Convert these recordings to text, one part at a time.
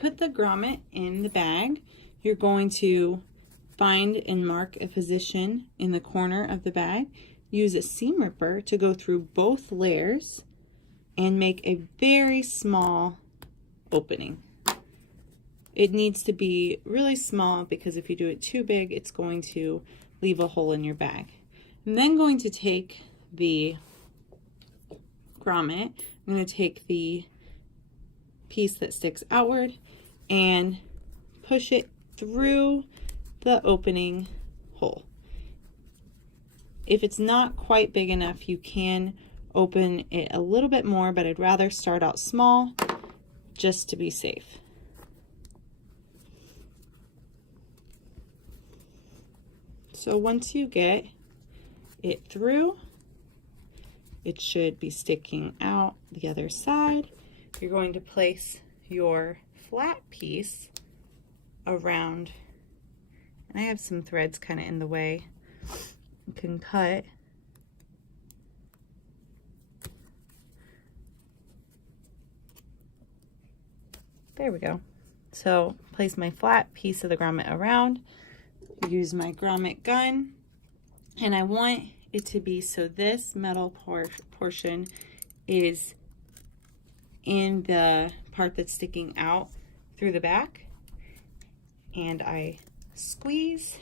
put the grommet in the bag, you're going to find and mark a position in the corner of the bag. Use a seam ripper to go through both layers and make a very small opening. It needs to be really small because if you do it too big, it's going to leave a hole in your bag. I'm then going to take the grommet, I'm going to take the piece that sticks outward and push it through the opening hole. If it's not quite big enough, you can open it a little bit more, but I'd rather start out small just to be safe. So once you get it through, it should be sticking out the other side. You're going to place your flat piece around, and I have some threads kind of in the way. You can cut. There we go. So place my flat piece of the grommet around, use my grommet gun, and I want it to be so this metal portion is in the part that's sticking out through the back, and I squeeze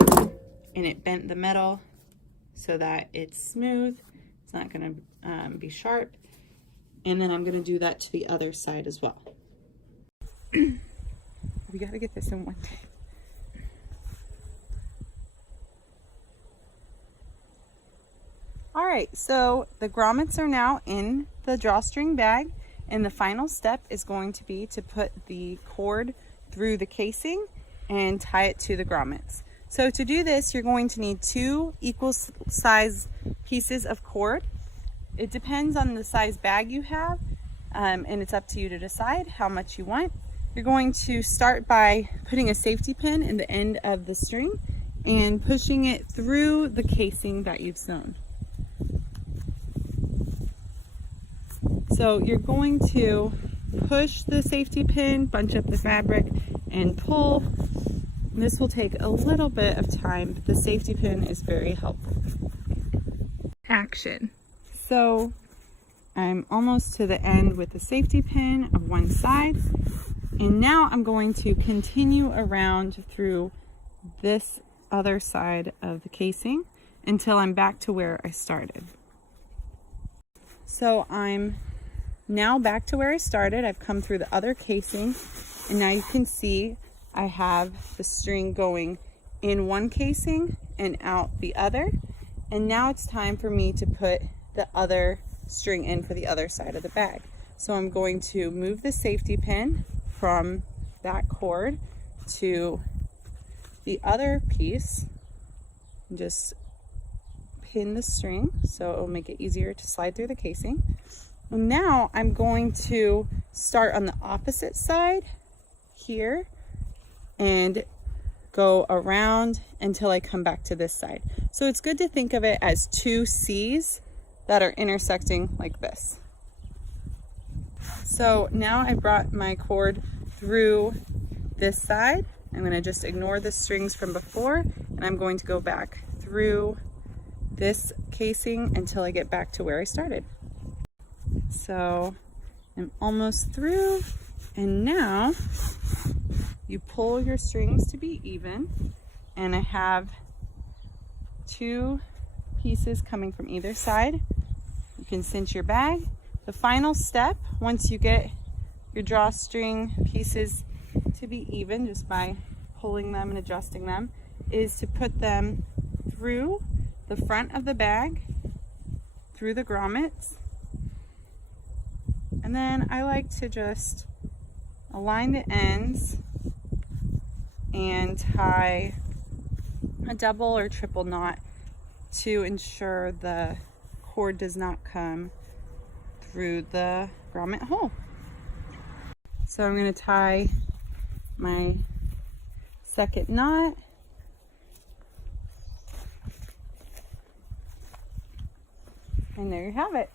and it bent the metal so that it's smooth. It's not going to be sharp, and then I'm going to do that to the other side as well. We got to get this in one day. All right, so the grommets are now in the drawstring bag, and the final step is going to be to put the cord through the casing and tie it to the grommets. So to do this, you're going to need 2 equal size pieces of cord. It depends on the size bag you have, and it's up to you to decide how much you want. You're going to start by putting a safety pin in the end of the string and pushing it through the casing that you've sewn. So you're going to push the safety pin, bunch up the fabric, and pull. This will take a little bit of time, but the safety pin is very helpful. Action. So I'm almost to the end with the safety pin of one side, and now I'm going to continue around through this other side of the casing until I'm back to where I started. So I'm now back to where I started. I've come through the other casing, and now you can see I have the string going in one casing and out the other. And now it's time for me to put the other string in for the other side of the bag. So I'm going to move the safety pin from that cord to the other piece and just pin the string so it will make it easier to slide through the casing. And now I'm going to start on the opposite side here and go around until I come back to this side. So it's good to think of it as 2 C's that are intersecting like this. So now I brought my cord through this side. I'm going to just ignore the strings from before, and I'm going to go back through this casing until I get back to where I started. So I'm almost through, and now you pull your strings to be even, and I have 2 pieces coming from either side. You can cinch your bag. The final step, once you get your drawstring pieces to be even just by pulling them and adjusting them, is to put them through the front of the bag, through the grommets, and then I like to just align the ends and tie a double or triple knot to ensure the cord does not come through the grommet hole. So I'm going to tie my second knot, and there you have it.